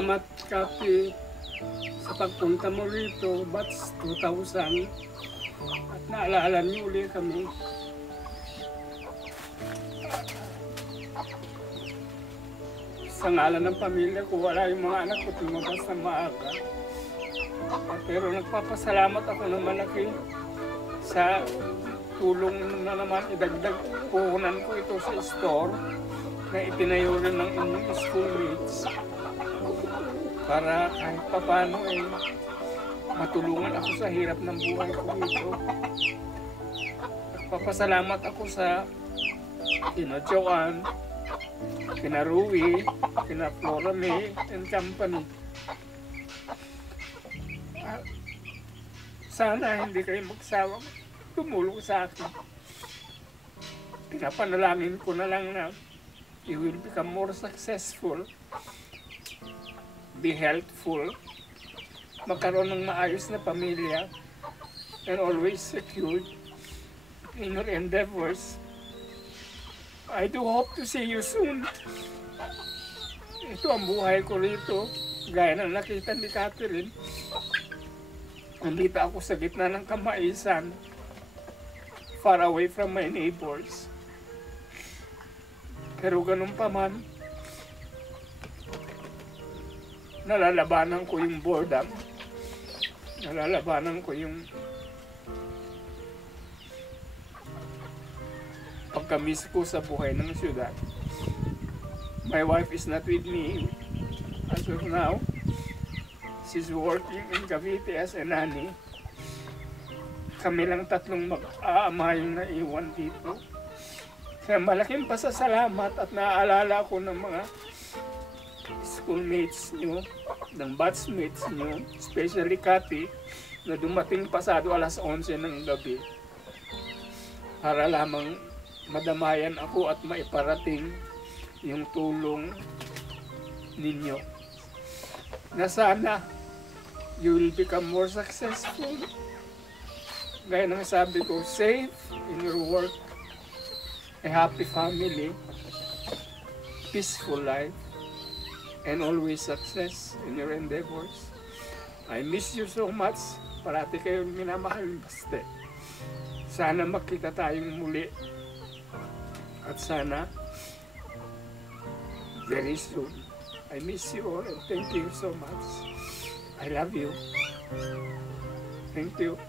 Salamat, Kapi, sa pagpunta mo rito, Bats 2000. At naalala niyo ulit kami. Sa ngalan ng pamilya ko, wala yung mga anak ko tumabas na maaga. Pero nagpapasalamat ako ng malaki sa tulong na naman idagdag puhunan ko ito sa store na itinayo rin ng inyong schoolmates para kahit papano matulungan ako sa hirap ng buhay ko dito. Nagpapasalamat ako sa kina Joanne, kina Rui, kina Flora May and Company. Sana hindi kayo magsawang tumulong sa akin. Pinapanalangin ko na lang na you will become more successful, be healthful, magkaroon ng maayos na pamilya, and always secured in your endeavors. I do hope to see you soon. Ito ang buhay ko rito, gaya na nakita ni Catherine. Nandito ako sa gitna ng kamaisan, far away from my neighbors. Pero ganun pa man, nalalabanan ko yung boredom, nalalabanan ko yung pagkamiss ko sa buhay ng syudad. My wife is not with me as of now. She's working in Cavite as a nanny. Kami lang tatlong mag-aama yung naiwan dito. Kaya malaking pasasalamat at naaalala ko ng mga schoolmates nyo, ng batchmates nyo, especially Cathy, na dumating pasado alas 11 ng gabi para lamang madamayan ako at maiparating yung tulong ninyo. Na sana you will become more successful. Gaya ng sabi ko, safe in your work, a happy family, peaceful life, and always success in your endeavors. I miss you so much. Parati kayong minamahal, Baste. Sana makita tayong muli. At sana, very soon. I miss you all and thank you so much. I love you. Thank you.